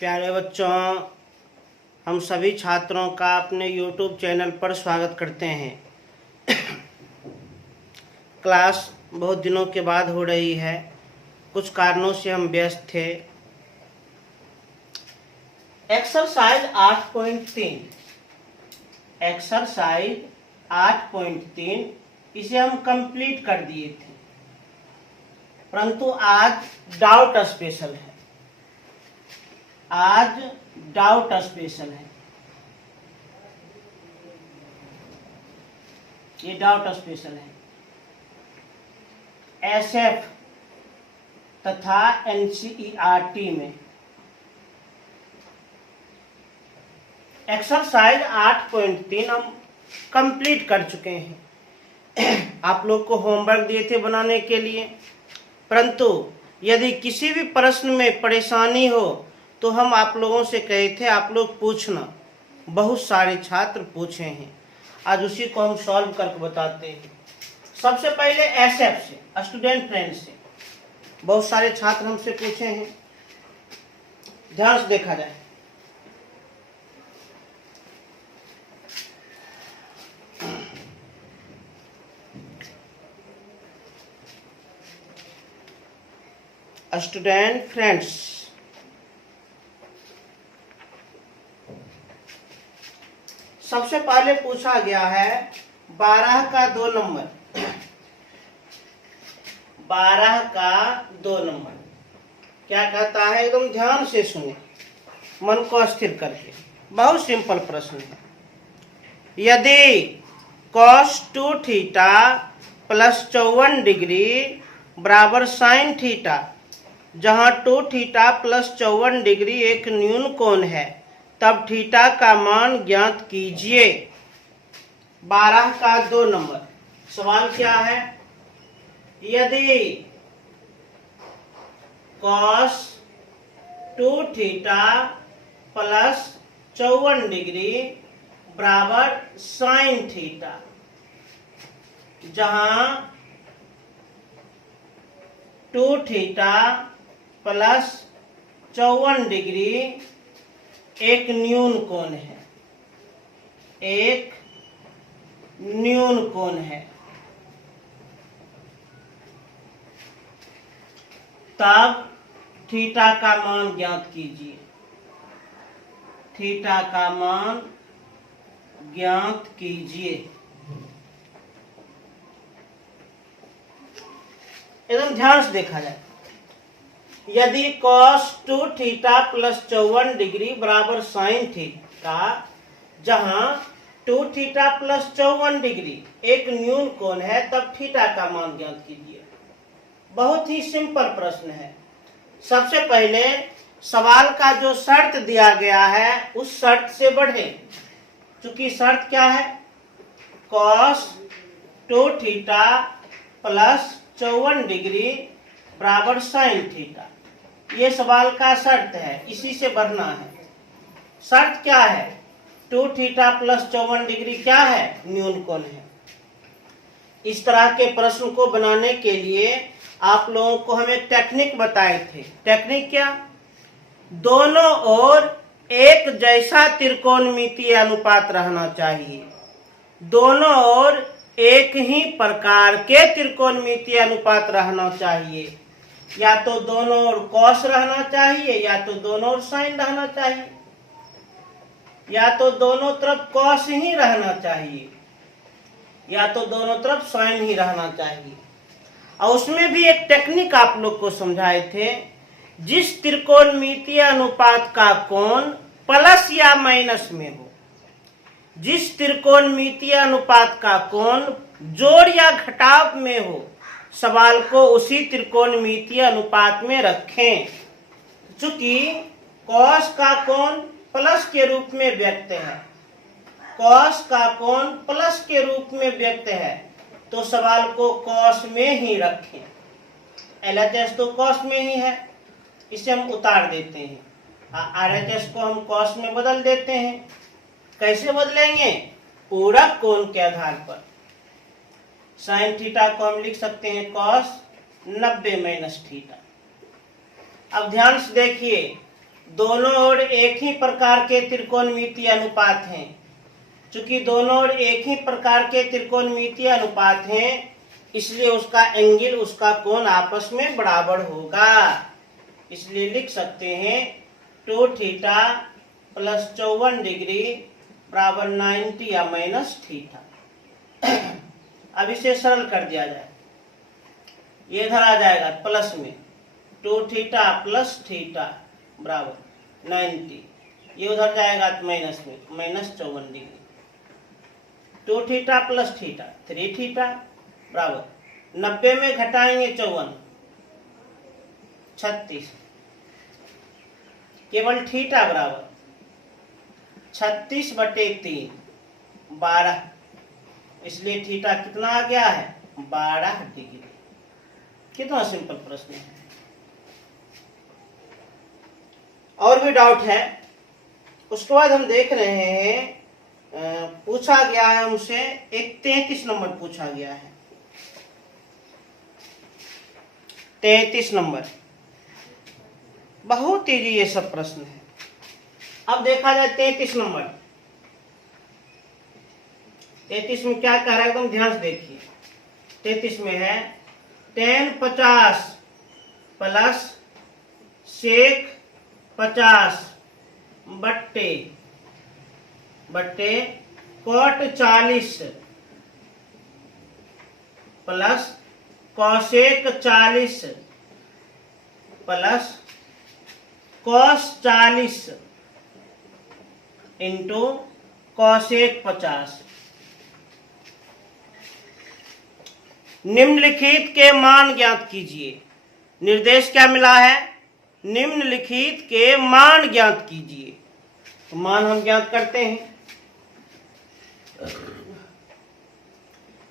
प्यारे बच्चों, हम सभी छात्रों का अपने YouTube चैनल पर स्वागत करते हैं। क्लास बहुत दिनों के बाद हो रही है, कुछ कारणों से हम व्यस्त थे। एक्सरसाइज 8.3 इसे हम कंप्लीट कर दिए थे, परंतु आज डाउट स्पेशल है। ये डाउट स्पेशल है। एसएफ तथा एनसीईआरटी में एक्सरसाइज 8.3 हम कंप्लीट कर चुके हैं। आप लोग को होमवर्क दिए थे बनाने के लिए, परंतु यदि किसी भी प्रश्न में परेशानी हो तो हम आप लोगों से कहे थे आप लोग पूछना। बहुत सारे छात्र पूछे हैं, आज उसी को हम सॉल्व करके बताते हैं। सबसे पहले एसएफ से, स्टूडेंट फ्रेंड से, बहुत सारे छात्र हमसे पूछे हैं। ध्यान से देखा जाए। स्टूडेंट फ्रेंड्स, सबसे पहले पूछा गया है 12 का 2 नंबर। 12 का 2 नंबर क्या कहता है? एकदम ध्यान से सुने, मन को स्थिर करके। बहुत सिंपल प्रश्न है। यदि cos 2 थीटा प्लस 54 डिग्री बराबर sin थीटा, जहां 2 थीटा प्लस 54 डिग्री एक न्यून कोण है, तब थीटा का मान ज्ञात कीजिए। 12 का 2 नंबर सवाल क्या है? यदि cos 2 थीटा प्लस 54 डिग्री बराबर sin थीटा, जहां 2 थीटा प्लस 54 डिग्री एक न्यून कोण है, तब थीटा का मान ज्ञात कीजिए। थीटा का मान ज्ञात कीजिए। एकदम ध्यान से देखा जाए। यदि cos 2 थीटा प्लस 54 डिग्री बराबर sin थीटा, जहां 2 थीटा प्लस 54 डिग्री एक न्यून कोण है, तब थीटा का मान ज्ञात कीजिए। बहुत ही सिंपल प्रश्न है। सबसे पहले सवाल का जो शर्त दिया गया है उस शर्त से बढ़े। चूंकि शर्त क्या है? cos 2 थीटा प्लस 54 डिग्री बराबर sin थीटा, ये सवाल का शर्त है, इसी से बढ़ना है। शर्त क्या है? 2 थीटा प्लस 54 डिग्री क्या है? न्यून कोण है। इस तरह के प्रश्न को बनाने के लिए आप लोगों को हमें टेक्निक बताए थे। टेक्निक क्या? दोनों ओर एक जैसा त्रिकोणमितीय अनुपात रहना चाहिए। दोनों ओर एक ही प्रकार के त्रिकोणमितीय अनुपात रहना चाहिए। या तो दोनों ओर cos रहना चाहिए, या तो दोनों ओर sin रहना चाहिए, या तो दोनों तरफ cos ही रहना चाहिए, या तो दोनों तरफ sin ही रहना चाहिए। और उसमें भी एक टेक्निक आप लोग को समझाए थे। जिस त्रिकोणमितीय अनुपात का कोण प्लस या माइनस में हो, जिस त्रिकोणमितीय अनुपात का कोण जोड़ या घटाव में हो, सवाल को उसी त्रिकोणमितीय अनुपात में रखें। चूंकि cos का कोण प्लस के रूप में व्यक्त है, cos का कोण प्लस के रूप में व्यक्त है, तो सवाल को cos में ही रखें। LHS तो cos में ही है, इसे हम उतार देते हैं। RHS को हम cos में बदल देते हैं। कैसे बदलेंगे? पूरक कोण के आधार पर। sin थीटा को हम लिख सकते हैं cos 90 माइनस थीटा। अब ध्यान से देखिए, दोनों ओर एक ही प्रकार के त्रिकोणमितीय अनुपात हैं। चूंकि दोनों ओर एक ही प्रकार के त्रिकोणमितीय अनुपात हैं, इसलिए उसका एंगल, उसका कोण आपस में बराबर होगा। इसलिए लिख सकते हैं 2 थीटा प्लस 54 डिग्री बराबर 90 या माइनस थीटा। अब इसे सरल कर दिया जाए, ये इधर आ जाएगा प्लस में 2 थीटा प्लस थीटा बराबर 90, ये उधर जाएगा माइनस में, minus 54 degree. 2 theta plus theta 3 theta बराबर 90 में घटाएंगे 54 36, केवल थीटा बराबर 36/3 12, इसलिए थीटा कितना आ गया है 12 डिग्री। कितना सिंपल प्रश्न है। और भी डाउट है? उसके बाद हम देख रहे हैं पूछा गया है हमसे एक 33 नंबर पूछा गया है। 33 नंबर बहुत इजी ये सब प्रश्न है। अब देखा जाए 33 नंबर। 33 में क्या कह रहा है, एकदम ध्यान से देखिए। 33 में है tan 50 प्लस sec 50 बट्टे cot 40 plus cosec 40 plus cos 40 into cosec 50। निम्नलिखित के मान ज्ञात कीजिए। निर्देश क्या मिला है, निम्नलिखित के मान ज्ञात कीजिए। तो मान हम ज्ञात करते हैं।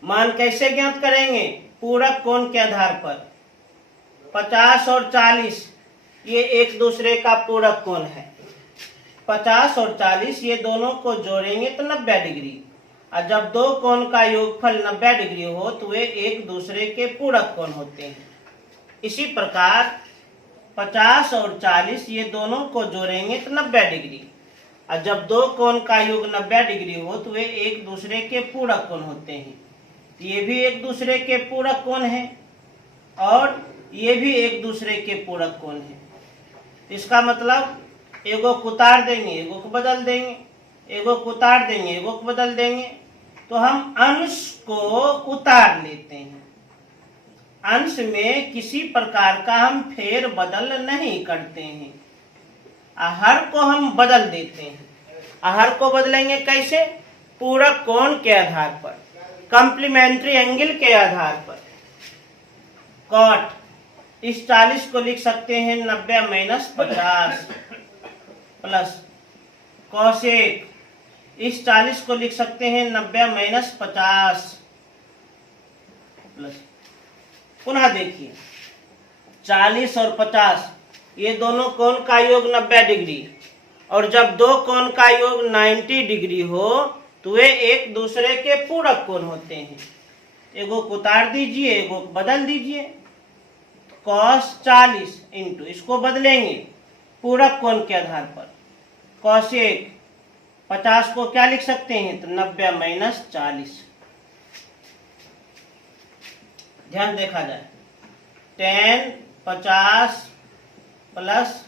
मान कैसे ज्ञात करेंगे, पूरक कोण के आधार पर। 50 और 40 ये एक दूसरे का पूरक कोण है। 50 और 40 ये दोनों को जोड़ेंगे तो 90 डिग्री, और जब दो कोण का योगफल 90 डिग्री हो तो वे एक दूसरे के पूरक कोण होते हैं। इसी प्रकार 50 और 40 ये दोनों को जोड़ेंगे तो 90 डिग्री, और जब दो कोण का योग 90 डिग्री हो तो वे एक दूसरे के पूरक कोण होते हैं। ये भी एक दूसरे के पूरक कोण है और ये भी एक दूसरे के पूरक कोण है। इसका मतलब एगो को उतार देंगे, एगो को बदल देंगे, एगो को उतार देंगे, एगो को बदल देंगे, तो हम अंश को उतार लेते हैं। अंश में किसी प्रकार का हम फेर बदल नहीं करते हैं, हर को हम बदल देते हैं। हर को बदलेंगे कैसे, पूरक कोण के आधार पर, कॉम्प्लीमेंट्री एंगल के आधार पर। कॉट इस 40 को लिख सकते हैं 90 माइनस 50 प्लस कॉसेक इस 40 को लिख सकते हैं 90 माइनस 50 प्लस। पुनः देखिए 40 और 50 ये दोनों कोण का योग 90 डिग्री, और जब दो कोण का योग 90 डिग्री हो तो वे एक दूसरे के पूरक कोण होते हैं। एगो को उतार दीजिए, एगो को बदल दीजिए। cos 40 इंटू, इसको बदलेंगे पूरक कोण के आधार पर, cosec 50 को क्या लिख सकते हैं, तो 90 माइनस 40। ध्यान देखा जाए, tan 50 प्लस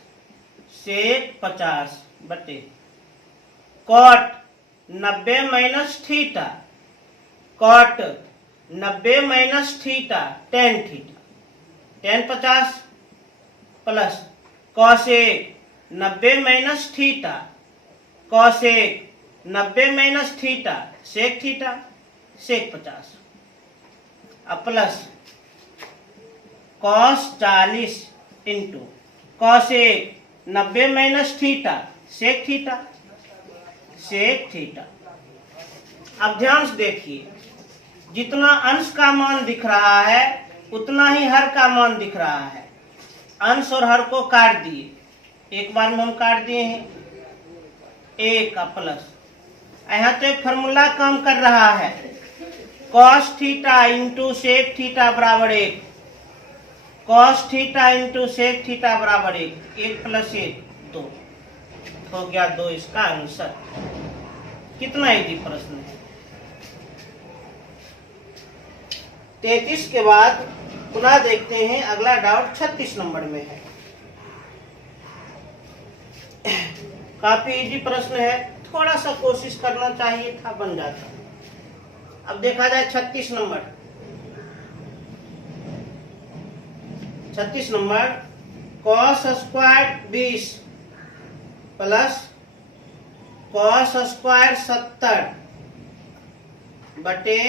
sec 50 बटे cot 90 minus theta, cot 90 minus theta tan theta, tan 50 plus cosec 90 minus theta, cosec 90 minus theta sec theta sec 50, अब plus cos 40 into cosec 90 minus theta sec theta sec theta. अब ध्यान से देखिए, जितना अंश का मान दिख रहा है उतना ही हर का मान दिख रहा है। अंश और हर को काट दिए, एक बार में हम काट दिए हैं, एक का प्लस। यहाँ तो एक फॉर्मूला काम कर रहा है, cos theta into sec theta बराबर 1, cos theta into sec theta बराबर 1, 1 प्लस 1 2 हो गया 2 इसका आंसर। कितना इजी प्रश्न है। 33 के बाद पुनः देखते हैं अगला डाउट 36 नंबर में है। काफी इजी प्रश्न है, थोड़ा सा कोशिश करना चाहिए था, बन जाता। अब देखा जाए 36 number. 36 number cos square 20 plus cos square 70 बटे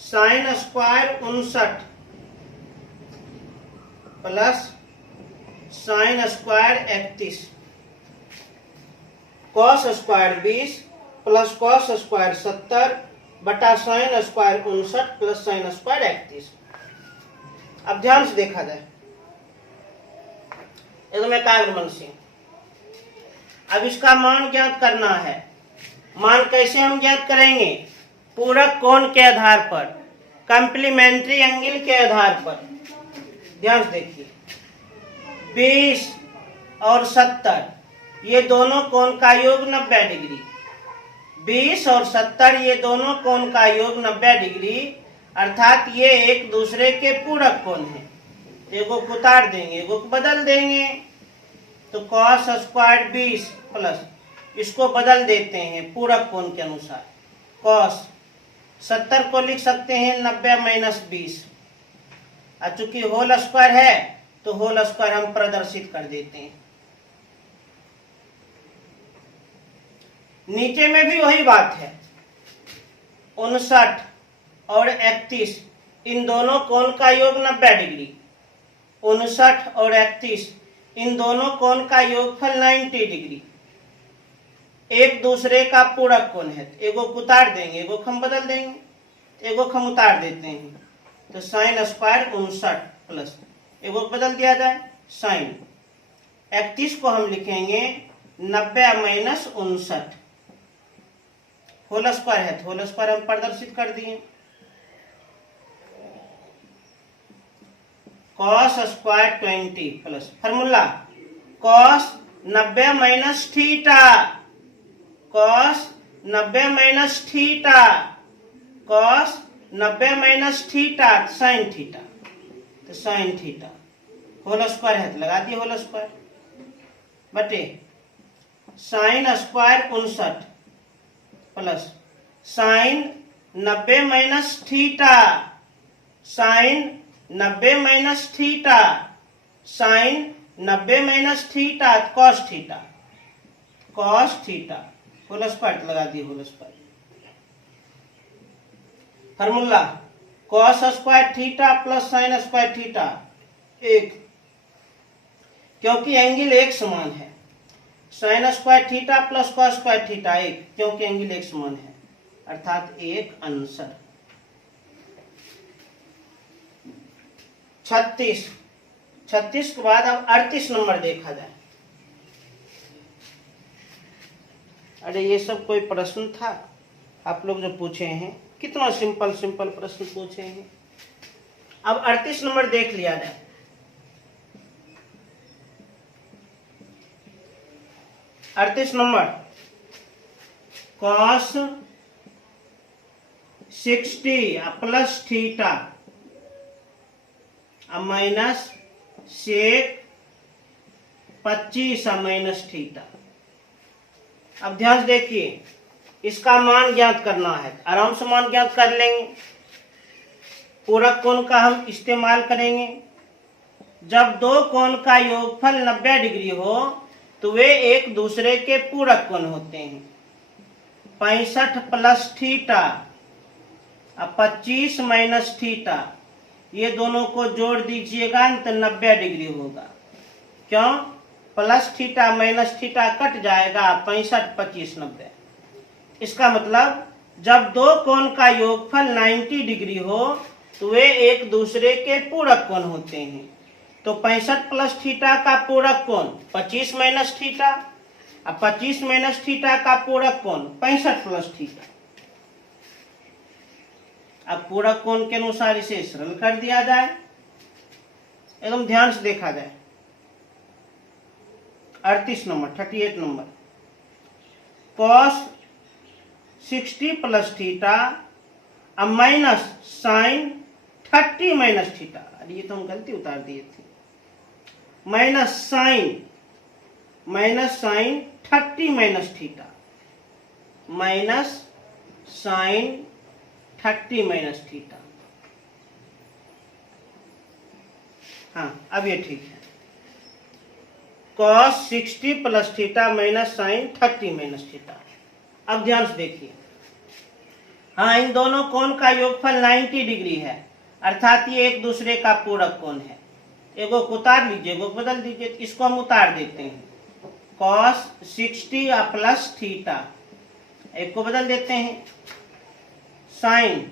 sine square 59 plus sine square 31। cos square 20 plus cos square 70 बटा sign square 59 plus sine square 31। अब ध्यान से देखा जाए, एकदम एकाग्र मन से। अब इसका मान ज्ञात करना है। मान कैसे हम ज्ञात करेंगे? पूरक कोण के आधार पर, कॉम्प्लीमेंट्री एंगल के आधार पर। ध्यान से देखिए, 20 और 70 ये दोनों कोण का योग 90 डिग्री। 20 और 70 ये दोनों कोण का योग 90 डिग्री, अर्थात ये एक दूसरे के पूरक कोण हैं। एगो को उतार देंगे, एगो को बदल देंगे। तो cos स्क्वायर 20 प्लस इसको बदल देते हैं पूरक कोण के अनुसार। cos 70 को लिख सकते हैं 90 माइनस 20। और चूंकि होल स्क्वायर है तो होल स्क्वायर हम प्रदर्शित कर देते हैं। नीचे में भी वही बात है। 59 और 31 इन दोनों कोण का योग 90 डिग्री। 59 और 31 इन दोनों कोण का योगफल 90 डिग्री। एक दूसरे का पूरक कोण है। एगो को उतार देंगे, एगो को हम बदल देंगे, एगो को हम उतार देते हैं। तो साइन स्क्वायर 59 प्लस एगो को बदल दिया जाए साइन 31 को हम लिखेंगे 90 माइनस 59। होल स्क्वायर है तो होल स्क्वायर हम प्रदर्शित कर दिए। cos square 20 plus formula cos 90 minus theta, cos 90 minus theta, cos 90 minus theta sine theta. तो साइन थीटा होल स्क्वायर है तो लगा दिए होल स्क्वायर बटे sine square 59 plus sine 90 minus theta, sign 90 minus theta, sign 90 minus theta cos theta, cos theta whole square लगा दिए whole square. Formula cos square theta plus sine square theta एक, क्योंकि angle एक समान है। Sign square theta plus cos square theta एक, क्योंकि angle एक समान है, अर्थात एक आंसर। 36 के बाद अब 38 नंबर देखा जाए। अरे ये सब कोई प्रश्न था आप लोग जो पूछे हैं? कितना सिंपल सिंपल प्रश्न पूछे हैं। अब 38 नंबर देख लिया जाए। अड़तीस number cos 60 plus theta minus sec 25 minus theta. अब ध्यान से देखिए, इसका मान ज्ञात करना है। आराम से मान ज्ञात कर लेंगे। पूरक कोण का हम इस्तेमाल करेंगे। जब दो कोण का योगफल 90 डिग्री हो तो वे एक दूसरे के पूरक कोण होते हैं। 65 प्लस थीटा 25 माइनस थीटा, ये दोनों को जोड़ दीजिएगा तो 90 डिग्री होगा। क्यों? Plus theta minus theta cut जाएगा, 65 25 90। इसका मतलब जब दो कोण का योगफल 90 डिग्री हो तो वे एक दूसरे के पूरक कोण होते हैं। तो 65 प्लस थीटा का पूरक कोण 25 माइनस थीटा, अब 25 माइनस थीटा का पूरक कोण 65 प्लस थीटा। अब पूरक कोण के अनुसार इसे सरल कर दिया जाए। एकदम ध्यान से देखा जाए। 38 number 38 number cos 60 plus theta अब माइनस साइन 30 माइनस थीटा। अरे ये तो हम गलती उतार दिए थे। Minus sine 30 minus theta minus sine 30 minus theta. हाँ अब ये ठीक है। Cos 60 plus theta minus sine 30 minus theta. अब ध्यान से देखिए, हाँ इन दोनों कोण का योगफल 90 डिग्री है, अर्थात ये एक दूसरे का पूरक कोण है। एगो को उतार लीजिए, एगो बदल दीजिए। इसको हम उतार देते हैं। कॉस 60 प्लस थीटा, एक को बदल देते हैं साइन,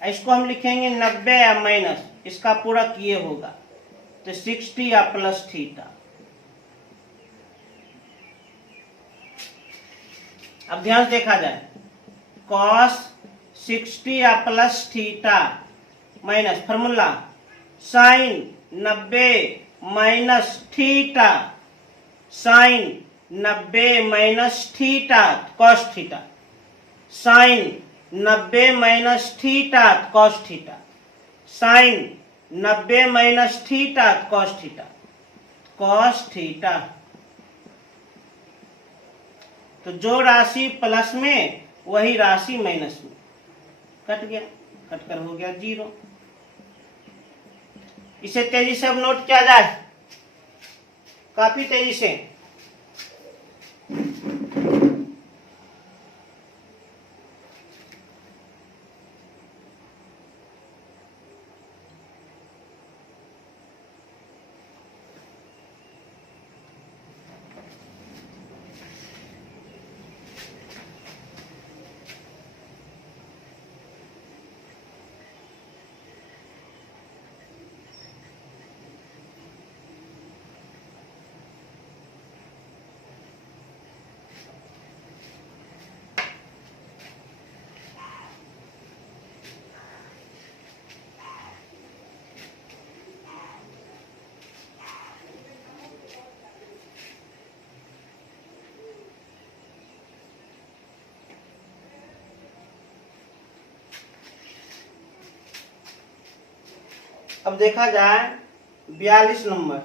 इसको हम लिखेंगे 90 या माइनस, इसका पूरक ये होगा तो 60 या प्लस थीटा। अब ध्यान से देखा जाए, कॉस 60 या plus theta minus formula sine 90 minus theta, sign 90 minus theta cos theta, sign 90 minus theta cos theta, sign 90 minus theta cos theta, cos theta. तो जो राशि प्लस में वही राशि माइनस में, कट गया, कटकर हो गया 0। इसे तेजी से अब नोट किया जाए, काफी तेजी से। अब देखा जाए 42 नंबर,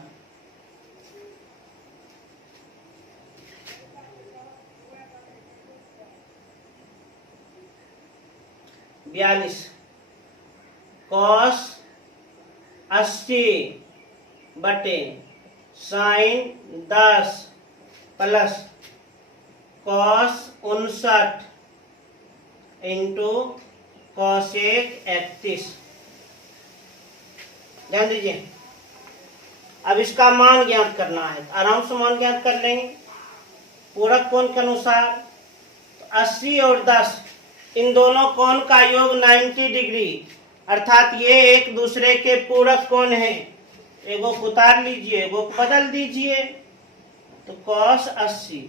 कॉस 80 बटे sine 10 plus cos 59 into cosec 31। ध्यान दीजिए, अब इसका मान ज्ञात करना है, आराम से मान ज्ञात कर लेंगे पूरक कोण के अनुसार। तो 80 और 10 इन दोनों कोण का योग 90 डिग्री, अर्थात ये एक दूसरे के पूरक कोण है। एगो को उतार लीजिए, एगो को बदल दीजिए। तो कॉस 80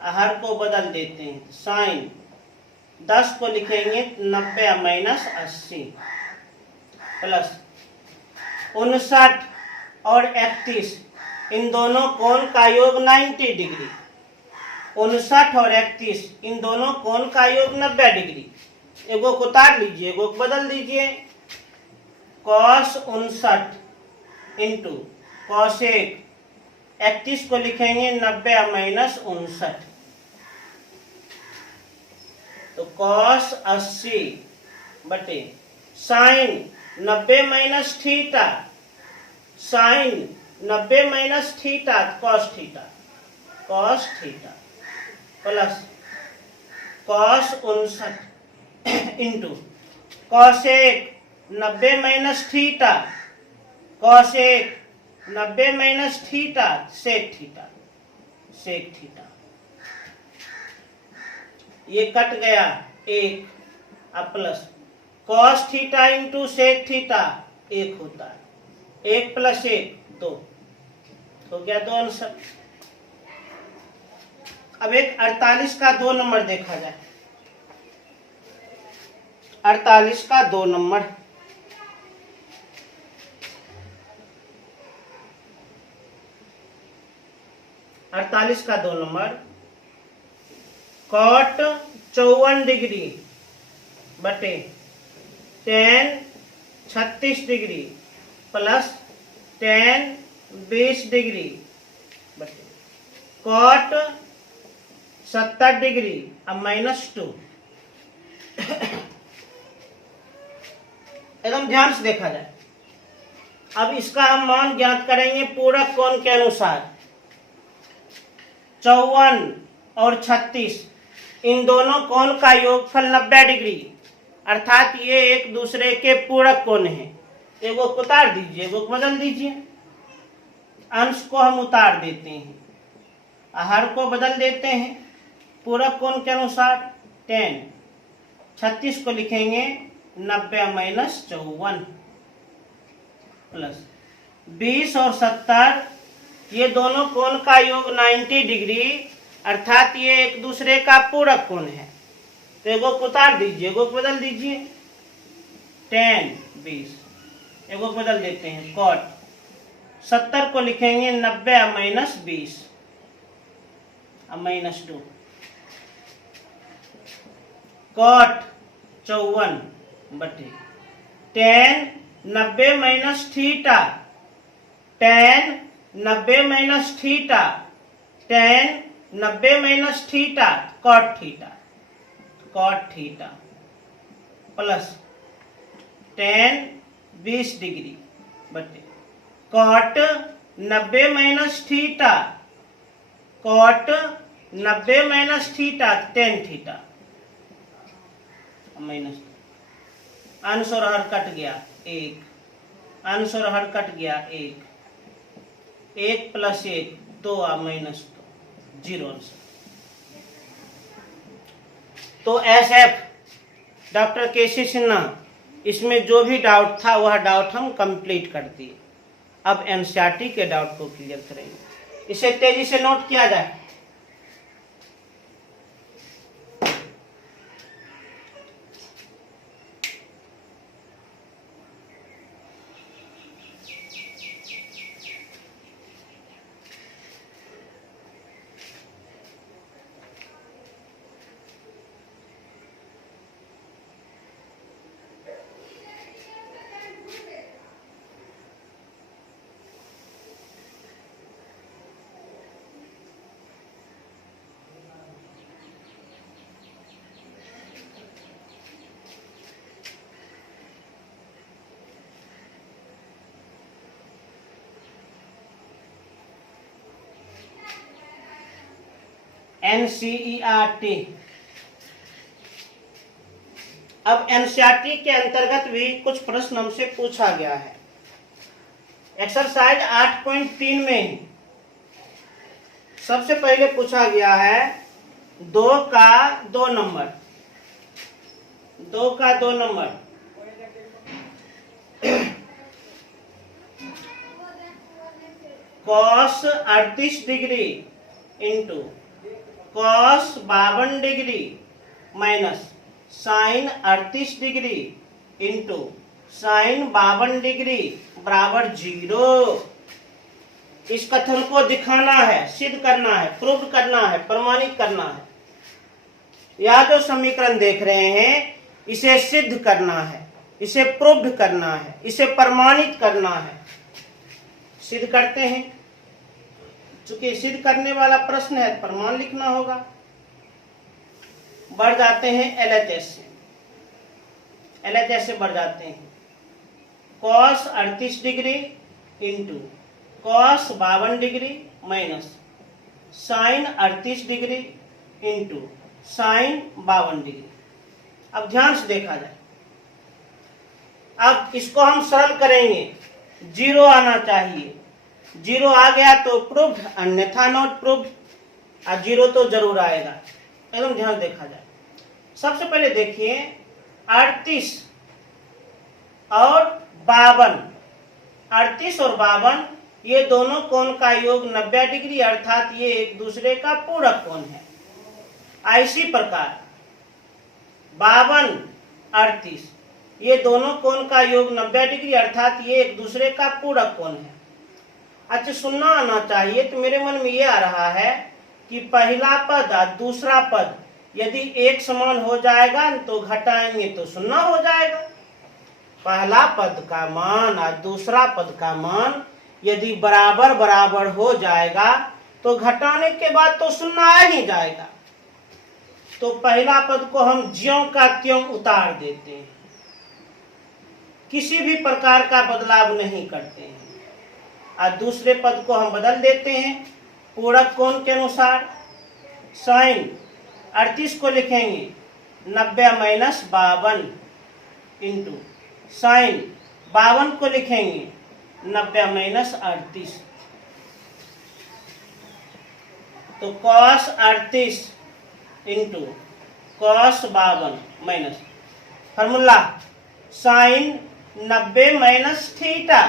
हर को बदल देते हैं, साइन 10 को लिखेंगे 90 माइनस 80 प्लस 59 और 31 इन दोनों कोण का योग 90 डिग्री। 59 और 31 इन दोनों कोण का योग 90 डिग्री। एगो को उतार लीजिए, एगो को बदल दीजिए। कॉस 59 इंटू कॉसेक 31 को लिखेंगे 90 माइनस 59। तो कॉस 80 बटे sine 90 minus theta, sign 90 minus theta cos theta, cos theta plus cos 59 into cosec 90 minus theta, cosec 90 minus theta sec theta, sec theta. ये कट गया एक, अब plus cos theta into sec theta 1 होता है, 1 plus 1 2 हो गया 2 आंसर। अब एक 48 का 2 नंबर देखा जाए। 48 का 2 नंबर, 48 का 2 नंबर, कॉट 54 डिग्री बटे ten 36 degree plus ten 20 degree बटे कॉट 70 डिग्री अब -2। एकदम ध्यान से देखा जाए। अब इसका हम मान ज्ञात करेंगे पूरक कोण के अनुसार। 54 और 36 इन दोनों कोण का योगफल 90 डिग्री, अर्थात ये एक दूसरे के पूरक कोण हैं। एगो को उतार दीजिए, एगो को बदल दीजिए। अंश को हम उतार देते हैं, हर को बदल देते हैं पूरक कोण के अनुसार। 10 36 को लिखेंगे 90 माइनस 54 प्लस 20 और 70 ये दोनों कोण का योग 90 डिग्री, अर्थात ये एक दूसरे का पूरक कोण है। तो एगो को उतार दीजिए, एगो को बदल दीजिए। 10 20 एगो को बदल देते हैं कॉट। 70 को लिखेंगे 90 माइनस 20 अब -2 कॉट 54 बटे 10 90 minus theta, 10 90 minus theta, 10 90 minus theta cot theta plus 10 20 degree बटे cot 90 minus theta, cot 90 minus theta 10 theta minus. अंश और हर कट गया 1, अंश और हर कट गया 1, 1 प्लस 1 2 -2 0 आंसर। तो SF डॉक्टर केसी सिन्हा, इसमें जो भी डाउट था वह डाउट हम कंप्लीट कर दिए। अब एनसीईआरटी के डाउट को क्लियर करेंगे। इसे तेजी से नोट किया जाए। एनसीईआरटी। अब एनसीईआरटी के अंतर्गत भी कुछ प्रश्न हमसे पूछा गया है। एक्सरसाइज 8.3 में सबसे पहले पूछा गया है 2 का 2 नंबर, 2 का 2 number cos 38 degree into cos 52 degree minus sine 38 degree into sine 52 degree बराबर 0। इस कथन को दिखाना है, सिद्ध करना है, प्रूव करना है, प्रमाणित करना है। यह जो समीकरण देख रहे हैं इसे सिद्ध करना है, इसे प्रूव करना है, इसे प्रमाणित करना है। सिद्ध करते हैं, चूंकि सिद्ध करने वाला प्रश्न है प्रमाण लिखना होगा। बढ़ जाते हैं LHS से, LHS से बढ़ जाते हैं। Cos 38 degree into cos 52 degree minus sine 38 degree into sine 52 degree. अब ध्यान से देखा जाए। अब इसको हम सरल करेंगे, 0 आना चाहिए। 0 आ गया तो प्रूव्ड, अन्यथा नॉट प्रूव्ड। और 0 तो जरूर आएगा। एकदम ध्यान देखा जाए। सबसे पहले देखिए 38 और 52, 38 और 52 ये दोनों कोण का योग 90 डिग्री, अर्थात ये एक दूसरे का पूरक कोण है। इसी प्रकार 52 38 ये दोनों कोण का योग 90 डिग्री, अर्थात ये एक दूसरे का पूरक कोण है। अच्छा सुनना आना चाहिए। तो मेरे मन में ये आ रहा है कि पहला पद और दूसरा पद यदि एक समान हो जाएगा तो घटाएंगे तो सुनना हो जाएगा। पहला पद का मान और दूसरा पद का मान यदि बराबर बराबर हो जाएगा तो घटाने के बाद तो सुनना आ ही जाएगा। तो पहला पद को हम ज्यों का त्यों उतार देते हैं, किसी भी प्रकार का बदलाव नहीं करते हैं। और दूसरे पद को हम बदल देते हैं पूरक कोण के अनुसार। साइन 38 को लिखेंगे 90 माइनस 52 इंटू साइन 52 को लिखेंगे 90 माइनस 38। तो cos 38 into cos 52 minus formula sine 90 minus theta,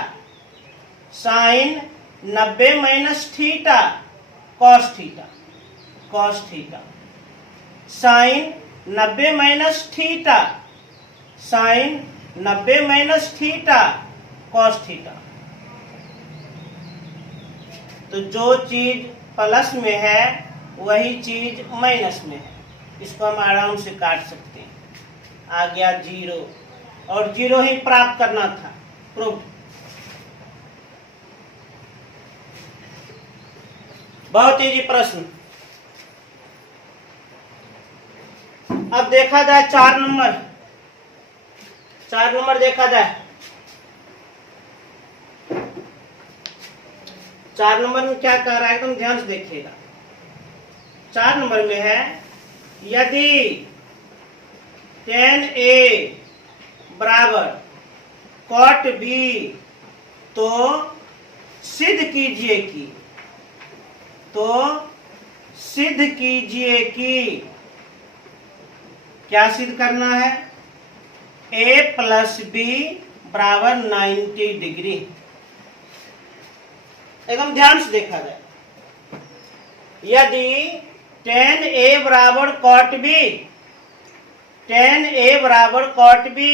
sign 90 minus theta cos theta, cos theta, sign 90 minus theta, sign 90 minus theta cos theta. तो जो चीज प्लस में है वही चीज माइनस में है, इसको हम आराम से काट सकते हैं। आ गया 0 और 0 ही प्राप्त करना था। प्रूफ। बहुत इजी प्रश्न। अब देखा जाए 4 नंबर, 4 नंबर देखा जाए। 4 नंबर में क्या कह रहा है एकदम ध्यान से देखिएगा। 4 नंबर में है यदि tan A बराबर cot B तो सिद्ध कीजिए कि, तो सिद्ध कीजिए कि क्या सिद्ध करना है? A प्लस B बराबर 90 डिग्री। एकदम ध्यान से देखा जाए। यदि tan A बराबर cot B, tan A बराबर cot B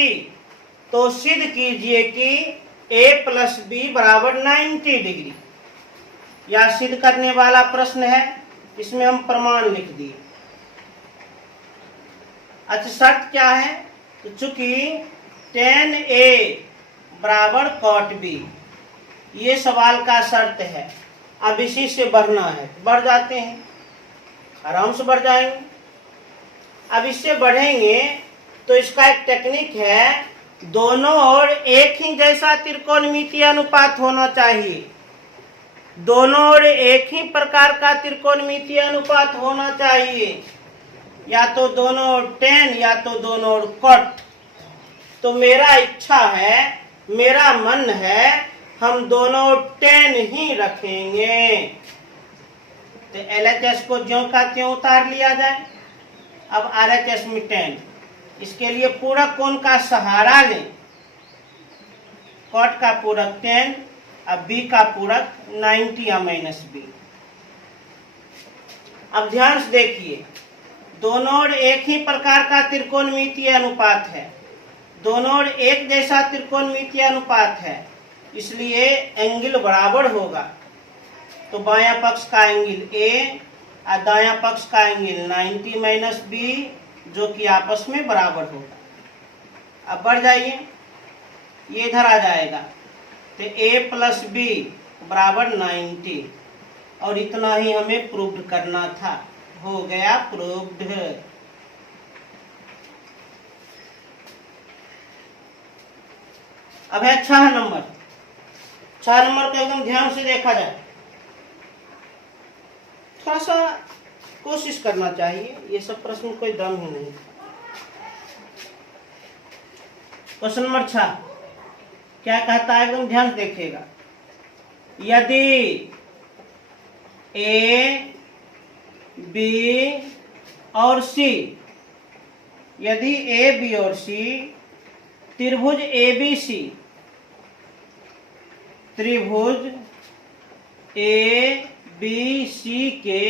तो सिद्ध कीजिए कि A प्लस B बराबर 90 डिग्री। यह सिद्ध करने वाला प्रश्न है, इसमें हम प्रमाण लिख दिए। अच्छा शर्त क्या है? तो चूंकि tan A बराबर cot B ये सवाल का शर्त है। अब इसी से बढ़ना है, बढ़ जाते हैं, आराम से बढ़ जाएंगे। अब इससे बढ़ेंगे तो इसका एक टेक्निक है, दोनों ओर एक ही जैसा त्रिकोणमितीय अनुपात होना चाहिए। दोनों ओर एक ही प्रकार का त्रिकोणमितीय अनुपात होना चाहिए, या तो दोनों ओर tan या तो दोनों ओर cot। तो मेरा इच्छा है, मेरा मन है, हम दोनों tan ही रखेंगे। तो LHS को ज्यों का त्यों उतार लिया जाए। अब RHS में tan, इसके लिए पूरक कोण का सहारा लें। cot का पूरक tan, अब B का पूरक 90 या माइनस B। अब ध्यान से देखिए, दोनों ओर एक ही प्रकार का त्रिकोणमितीय अनुपात है, दोनों ओर एक जैसा त्रिकोणमितीय अनुपात है, इसलिए एंगल बराबर होगा। तो बायां पक्ष का एंगल A और दायां पक्ष का एंगल 90 माइनस B जो कि आपस में बराबर होगा। अब बढ़ जाइए, ये इधर आ जाएगा तो A प्लस B बराबर 90 और इतना ही हमें प्रूव्ड करना था। हो गया प्रूव्ड। अब है 6 नंबर। 6 नंबर को एकदम ध्यान से देखा जाए। थोड़ा सा कोशिश करना चाहिए, ये सब प्रश्न कोई दम ही नहीं। क्वेश्चन नंबर 6 क्या कहता है, एकदम ध्यान से देखिएगा। यदि A, B और C, यदि A, B और C त्रिभुज ABC, त्रिभुज ABC के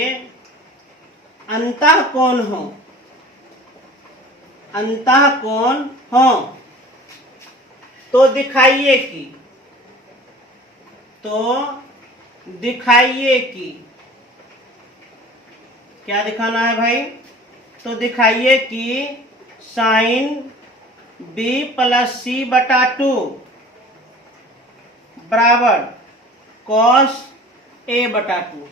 अंतः कोण हो, अंतः कोण हो तो दिखाइए कि, तो दिखाइए कि, क्या दिखाना है भाई? तो दिखाइए कि साइन बी प्लस सी बटा 2 बराबर कॉस ए बटा 2।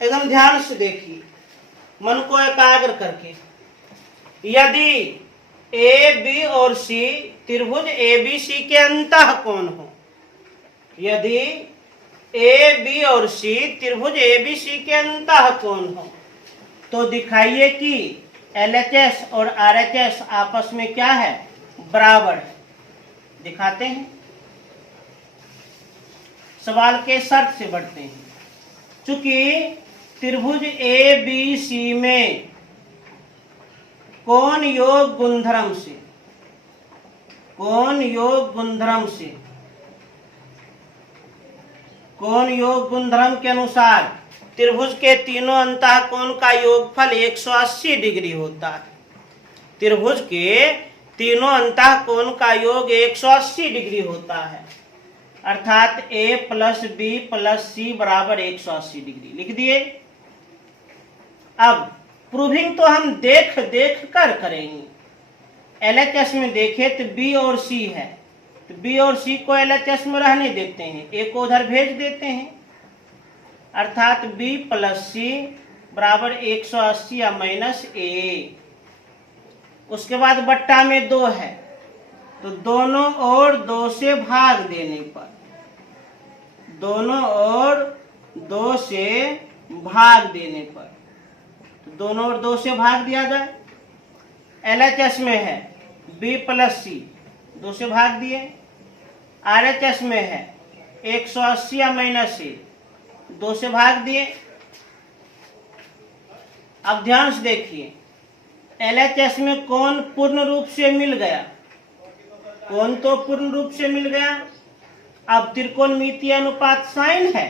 एकदम ध्यान से देखिए, मन को एकाग्र करके। यदि ए बी और सी त्रिभुज ए बी सी के अंतः कोण हो, यदि ए बी और सी त्रिभुज ए बी सी के अंतः कोण हो, तो दिखाइए कि एलएचएस और आरएचएस आपस में क्या है? बराबर है। दिखाते हैं, सवाल के शर्त से बढ़ते हैं। चूंकि त्रिभुज ए बी सी में कोण योग गुणधर्म से, कोण योग गुणधर्म से, कोण योग गुणधर्म के अनुसार त्रिभुज के तीनों अंतः कोण का योगफल 180 डिग्री होता है। त्रिभुज के तीनों अंतः कोण का योग 180 डिग्री होता है, अर्थात a प्लस बी प्लस सी बराबर 180 डिग्री। लिख दिए। अब प्रूविंग तो हम देख देख कर करेंगे। एलएचएस में देखे तो बी और सी है, तो बी और सी को एलएचएस में रहने देते हैं, ए को उधर भेज देते हैं, अर्थात बी प्लस सी बराबर 180 या माइनस ए। उसके बाद बट्टा में 2 है, तो दोनों ओर 2 से भाग देने पर, दोनों ओर 2 से भाग देने पर, तो दोनों ओर 2 से भाग दिया जाए। एलएचएस में है बी प्लस सी, 2 से भाग दिए। आरएचएस में है 180 या माइनस ए, 2 से भाग दिए। अब ध्यान से देखिए, एलएचएस में कोण पूर्ण रूप से मिल गया, कोण तो पूर्ण रूप से मिल गया। अब त्रिकोणमितीय अनुपात साइन है,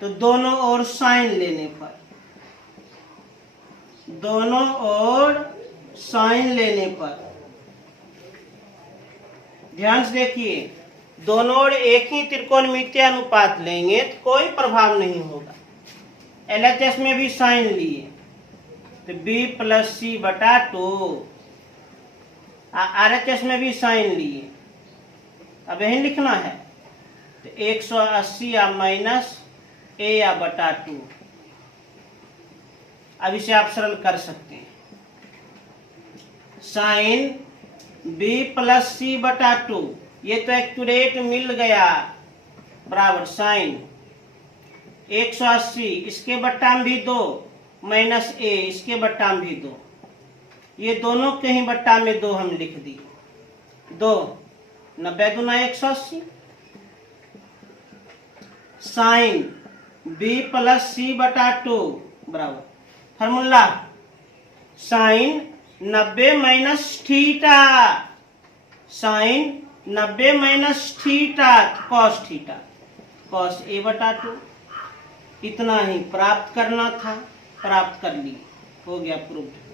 तो दोनों ओर साइन लेने पर, दोनों ओर साइन लेने पर, ध्यान से देखिए, दोनों ओर एक ही त्रिकोणमितीय अनुपात लेंगे तो कोई प्रभाव नहीं होगा। एलएचएस में भी साइन लिए, तो बी प्लस सी बटा 2। आरएचएस में भी साइन लिए, अब यही लिखना है, तो 180 या माइनस ए या बटा 2। अब इसे आप सरल कर सकते हैं। साइन बी प्लस सी बटा 2, ये तो एक्यूरेट मिल गया, बराबर साइन 180, इसके बट्टा में भी 2 माइनस ए, इसके बट्टा में भी 2, ये दोनों के ही बट्टा में 2 हम लिख दिए। 2 90 दूना 180। साइन बी प्लस सी बटा 2 बराबर formula sine 90 minus theta, sign 90 minus theta cos theta, cos A बटा 2। इतना ही प्राप्त करना था, प्राप्त कर लिए, हो गया प्रूव्ड।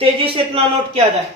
तेजी से इतना नोट किया जाए।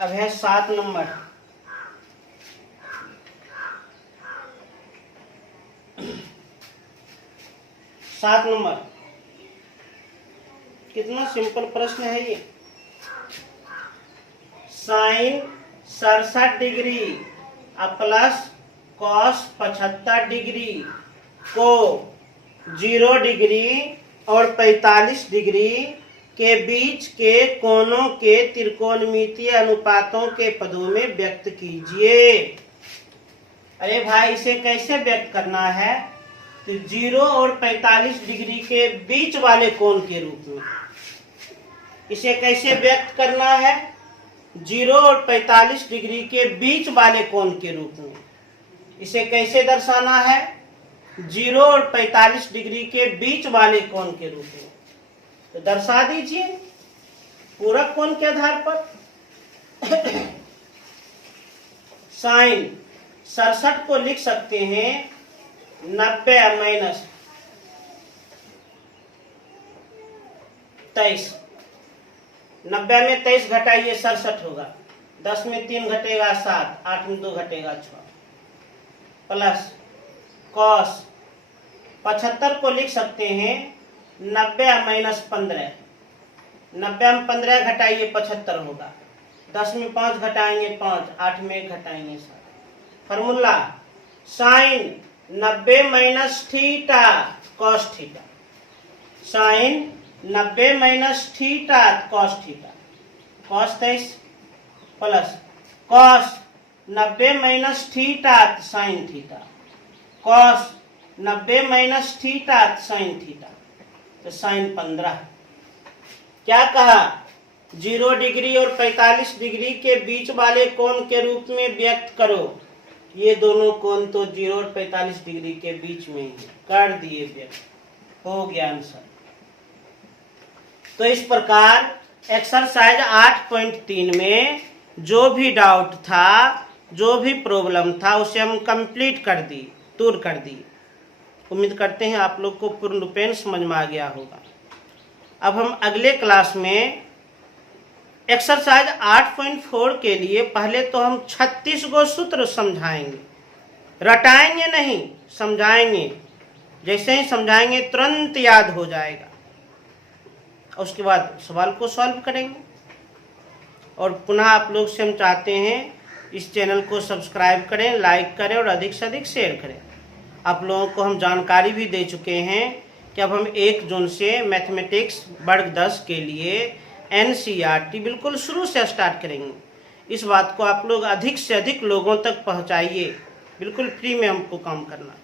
अब है 7 नंबर। सात नंबर, कितना सिंपल प्रश्न है ये। Sine 67 degree plus cos 75 degree को 0 डिग्री और 45 डिग्री के बीच के कोणों के त्रिकोणमितीय अनुपातों के पदों में व्यक्त कीजिए। अरे भाई इसे कैसे व्यक्त करना है? तो 0 और 45 डिग्री के बीच वाले कोण के रूप में। इसे कैसे व्यक्त करना है? 0 और 45 डिग्री के बीच वाले कोण के रूप में। इसे कैसे दर्शाना है? 0 और 45 डिग्री के बीच वाले कोण के रूप में। तो दर्शा दीजिए पूरक कोण के आधार पर। साइन 67 को लिख सकते हैं 90 माइनस 23। 90 में 23 घटाइए 67 होगा। 10 में 3 घटेगा 7, 8 में 2 घटेगा 6, प्लस कॉस 75 को लिख सकते हैं 90 माइनस 15। 90 में 15 घटाइए 75 होगा। 10 में 5 घटाएंगे 5, 8 में 1 घटाएंगे 7। Formula sine 90 minus theta cos theta. Sign 90 minus theta cos theta, cos 23 plus cos 90 minus theta sine theta, cos 90 minus theta sine theta, तो साइन 15। क्या कहा? 0 डिग्री और 45 डिग्री के बीच वाले कोण के रूप में व्यक्त करो। ये दोनों कोण तो 0 और 45 डिग्री के बीच में ही कर दिए व्यक्त, हो गया आंसर। तो इस प्रकार एक्सरसाइज 8.3 में जो भी डाउट था, जो भी प्रॉब्लम था, उसे हम कंप्लीट कर दी, दूर कर दी। उम्मीद करते हैं आप लोग को पूर्ण रूपेण समझ में आ गया होगा। अब हम अगले क्लास में एक्सरसाइज 8.4 के लिए पहले तो हम 36 गो सूत्र समझाएंगे, रटाएंगे नहीं, समझाएंगे। जैसे ही समझाएंगे तुरंत याद हो जाएगा। उसके बाद सवाल को सॉल्व करेंगे। और पुनः आप लोग से हम चाहते हैं इस चैनल को सब्सक्राइब करें, लाइक करें और अधिक से अधिक शेयर करें। आप लोगों को हम जानकारी भी दे चुके हैं कि अब हम 1 जून से मैथमेटिक्स वर्ग 10 के लिए NCERT बिल्कुल शुरू से स्टार्ट करेंगे। इस बात को आप लोग अधिक से अधिक लोगों तक पहुंचाइए। बिल्कुल फ्री में हमको काम करना।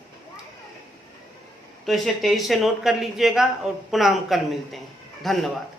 तो इसे तेजी से नोट कर लीजिएगा और पुनः हम कल मिलते हैं। धन्यवाद।